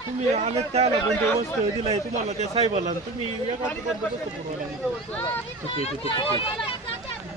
तुम्ही आले त्याला बंदोबस्त दिलाय तुम्हाला त्या साहेबाला आणि तुम्ही एका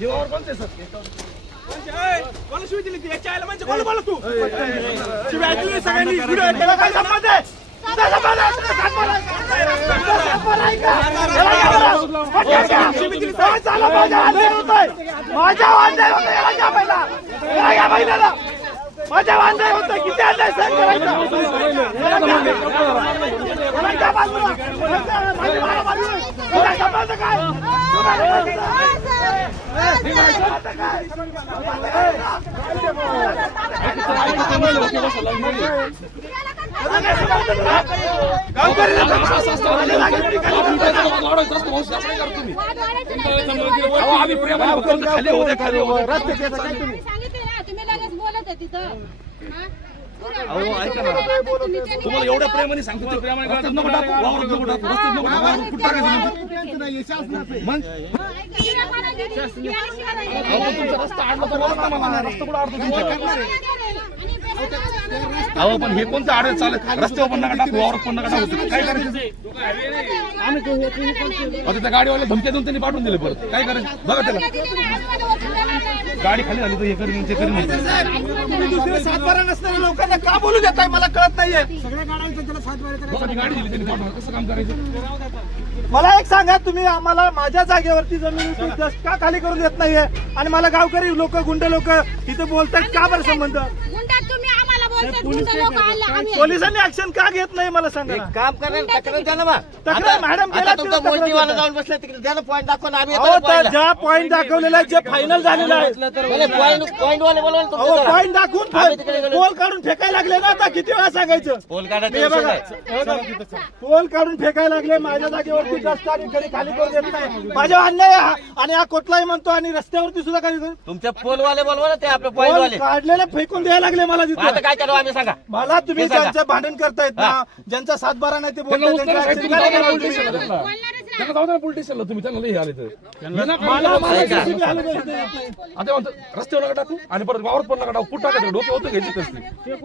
कोणाला शिवाय दिली ती? याच्या आईला म्हणजे कोणाला बोलला तू शिवाय दिली सगळ्यांनी व्हिडिओ केला काय संबंध आहे तुझा संबंध आहे? तुझा संबंध आहे? तुझा संबंध आहे का? याला घ्या बरं. शिवी दिली तर चला, माझ्या वांद्यावर होतंय. माझ्या वांद्यावर होतंय. याला घ्या पहिला. याला घ्या पहिल्याला. माझ्या वांद्यावर होतंय. किती अन्याय सहन करायचं? घ्या बाजूला. माझ्या काय? आम्ही प्रेमाने खाली होते खाली होते सांगितलं ना तुम्ही लगेच बोलत आहे तिथं? हा? अहो ऐका ना. तुम्हाला एवढ्या प्रेमाने सांगतो ते प्रेमाने रस्त्यात नको टाकू. वावरात नको टाकू. रस्त्यात नको टाकू. वावरात कुठं टाकायचं मग? तिला कोणा दिली? तिला शिवाय नाही. अहो पण तुमचा रस्ता तर मला रस्ता कुठं तुमचा? अहो पण हे कोणतं आडत चालत? रस्त्यावर पण नका टाकू वावरात पण नका टाकू. काय करायचं? आता त्या गाडीवाल्या धमक्या देऊन त्यांनी पाठवून दिले परत. काय करायचं? बघा त्याला. गाडी खाली झाली तर हे करीन ते करीन म्हणते. तुम्ही दुसरे सातबारा नसणाऱ्या लोकांना का बोलू देताय? मला कळत नाहीये. बघा ती गाडी दिली त्यांनी पाठवून कसं काम करायचं? मला एक सांगा तुम्ही आम्हाला माझ्या जागेवरती जमीन का खाली करून देत नाहीये? आणि मला गावकरी लोक गुंड लोक इथे बोलतात का बरं संबंध? गुंडा तुम्ही पोलिसांनी ऍक्शन का घेत नाही मला सांगा ना. काम करा तक्रार द्या ना मग तक्रार मॅडम आता तुमचा तिथं जाऊन बसला तिकडे द्या ना पॉईंट दाखवा ना आम्ही अहो तर ज्या पॉईंट दाखवलेला आहे जे फायनल झालेलं आहे पॉईंट पॉईंट वाले बोलवा ना अहो तुमच्या जरा. पॉईंट दाखवून आम्ही तिकडे गेलो. पोल काढून फेकायला लागले ना आता किती वेळा सांगायचं पोल काढायचा हे विषय बघा नाही. हे बघा. पोल काढून फेकायला लागले माझ्या जागेवरती आणि खाली करून देत नाही माझ्या अन्याय आहे हा. आणि हा कुठलाही म्हणतो आणि रस्त्यावरती सुद्धा काही तुमच्या पोल वाले बोलवा ना ते आपले पॉईंट पोल वाले काढलेले फेकून द्यायला लागले मला आता तिथं काय आम्ही सांगा. मला तुम्ही हे सांगा. ज्यांचं भांडण करतायत ना ज्यांचा सातबारा नाही ते त्यांना बोलताय उत्तर त्यांचं साहेब त्यांना. जाऊ द्या पोलीस स्टेशनला तुम्ही त्यांना लई आले तर. आता म्हणतो रस्त्यावर नका टाकू आणि परत वावरात पण नका टाकू कुठं टाकायचं डोके होतं घ्यायची कसली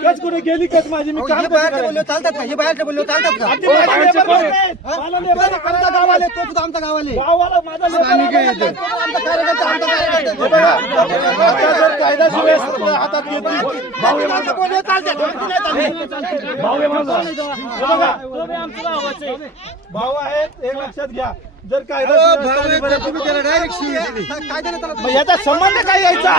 कच कुठे गेली कच माझी मी काम कसं करायचं? चालतात का हे बाहेरचे बोलले चालतात का अगदी माझे बाहेरचे labor कोण? नाही. मला labor आहे. आमचा गाव आले तो सुद्धा आमचा गाव आले गाववाला माझा labor आम्ही काय आहे. येतो? आमचा कार्यकर्ता आमचा कार्यकर्ता हे बघा, आता जर कायदा सुव्यवस्था हातात घेतली भाऊ हे माझं बोलणं चालते, डोकं नाही चालते. भाऊ आहे माझा हे बघा, भाऊ आहेत हे लक्षात घ्या जर कायदा याचा संबंध काय यायचा?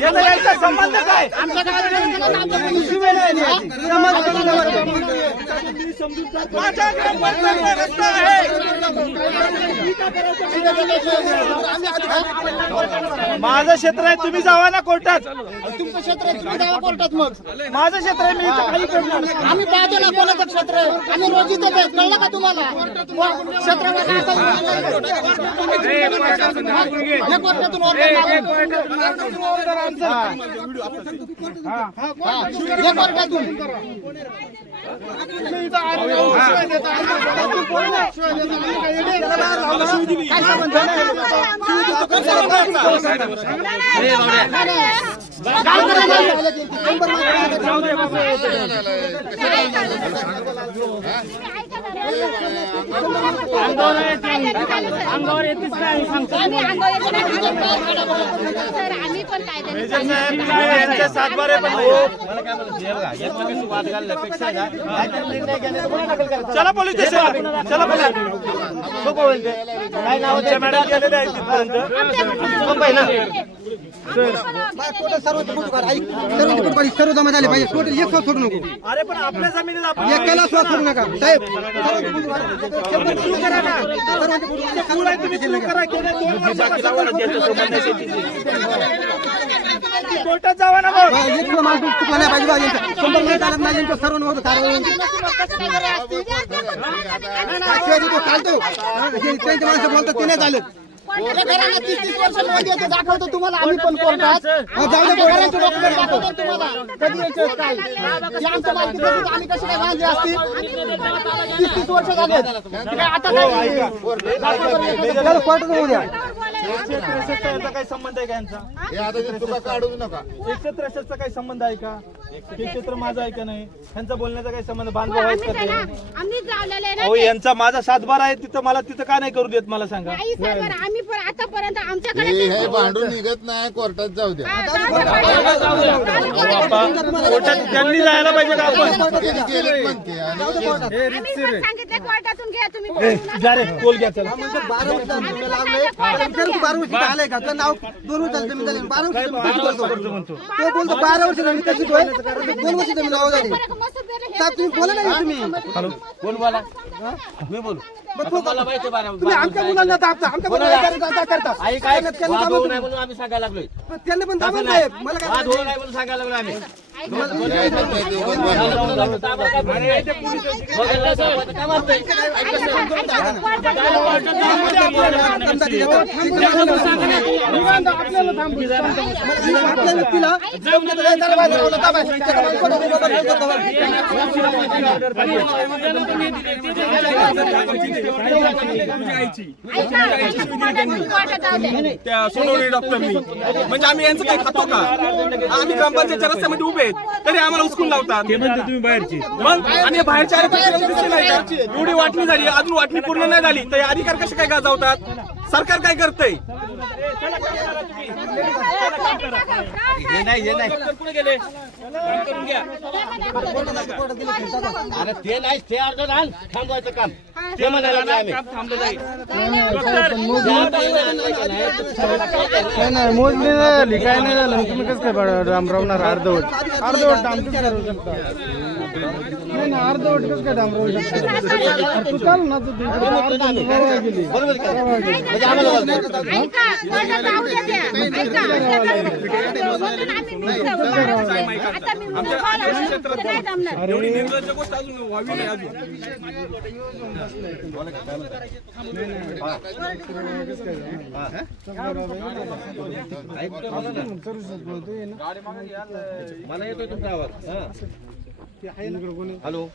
याचा यायचा संबंध काय. माझ्या ग्रामपंचायतचा रस्ता आहे. माझं क्षेत्र आहे तुम्ही जावा ना कोर्टात. तुमचं क्षेत्र आहे तुम्ही जावा कोर्टात मग. माझं क्षेत्र आहे मी काही. आम्ही पाहतो ना कोणाचं क्षेत्र आहे. आम्ही रोज आहे. कळलं का तुम्हाला? हे कोर्टातून order मागून. हा, हे कोर्टातून काय संबंध काय अंगावर येतेच नाही आम्ही पण कायद्याने सातबारे पण वाद घालण्यापेक्षा चला पोलीस स्टेशनला चला सोपं ते काय नाव मॅडम गेलेले आहेत तिथपर्यंत. सोपं आहे ना? सर्व सर्व जमा झाले पाहिजे टोटल एक सोडू नको अरे पण आपल्या जमिनीत आपण एकाला सुद्धा सोडू नका साहेब. कोर्टात जावा ना एक माणूस चुकला पाहिजे बा यांचं. शंभर नाही चालत नाही यांचं सर्व नव्हतं चालतो हे त्यांचे माणसं बोलतात ते नाही चालत तीस तीस वर्ष नोंद येते दाखवतो तुम्हाला आम्ही पण कोर्टात हा, जाऊ दे घरांचे डॉक्युमेंट दाखवतो तुम्हाला. कधी यायचे काय? आमच्या आम्ही कशी काय बांधली असती तीस तीस वर्ष झाले आता काय चला, कोर्टात होऊ द्या एकशे त्रेसष्टचा याचा काही संबंध आहे का यांचा? हे आता ते तुका काढू नका. एकशे त्रेसष्टचा काही संबंध आहे का? हे क्षेत्र माझं आहे का नाही? त्यांचा बोलण्याचा काही संबंध बांधवा आम्ही आहेत का त्याला ते? आम्ही जावलेले ना अहो ते. यांचा माझा सातबार आहे तिथं मला तिथं का नाही करू देत मला सांगा? नाही आम्ही पण आतापर्यंत आमच्याकडे हे हे भांडून निघत नाही कोर्टात जाऊ द्या. हा. कोर्टात त्यांनी जायला पाहिजे का आपण? त्यांनी केलेत म्हणते आणि आम्ही पण सांगितलं कोर्टातून घ्या तुम्ही. बोलू जा रे बोल घ्या चला बारा वर्ष बारा का? नाव दोन वर्ष झाली जमीन झाली. बारा वर्ष? तो बोलतो बारा वर्ष दोन वर्ष जमीन लावा झाली साहेब तुम्ही बोला नाही तुम्ही कोण बोला मी बोलू मग तो- मला माहिती आहे बरं. तुम्ही आमच्या मुलांना दाबता आमच्या मुलांना करता- करता- करता. आई काय त्यांना- त्यांना वाद दाबा होऊ तुम्ही. नये म्हणून आम्ही सांगायला लागलोय पण त्यांना पण दाबा साहेब नाही. मला काय वाद होऊ नये म्हणून सांगायला लागलो आम्ही आपल्या व्यक्तीला दरवाजा लावला, दाबायचं. त्याच्या बाजूला उभं करायचं. त्या सोनवणे डॉक्टरनी. म्हणजे आम्ही यांचं काही खातो का? आम्ही ग्रामपंचायतच्या रस्त्यामध्ये उभे तरी आम्हाला उचकून लावतात. तुम्ही बाहेरची. मग? आणि बाहेरच्या? एवढी वाटणी झाली अजून वाटणी पूर्ण नाही झाली. तर अधिकार कसे काय गाजवतात? सरकार काय करतंय? हे नाही हे नाही अरे ते नाही ते अर्ज रान थांबवायचं काम. ते म्हणायला लागले आम्ही. नाही नाही मोजणी नाही झाली. काय नाही झालं तुम्ही कसं काय रामरावणार अर्धवट? अर्धवट आमचं करू शकता नाही ना अर्धवट कसं काय तू चाल ना तू गेली एवढी निर्लज्ज गोष्ट अजून व्हावी नाही अजून मला येतोय तुमचा आवाज हा. हॅलो.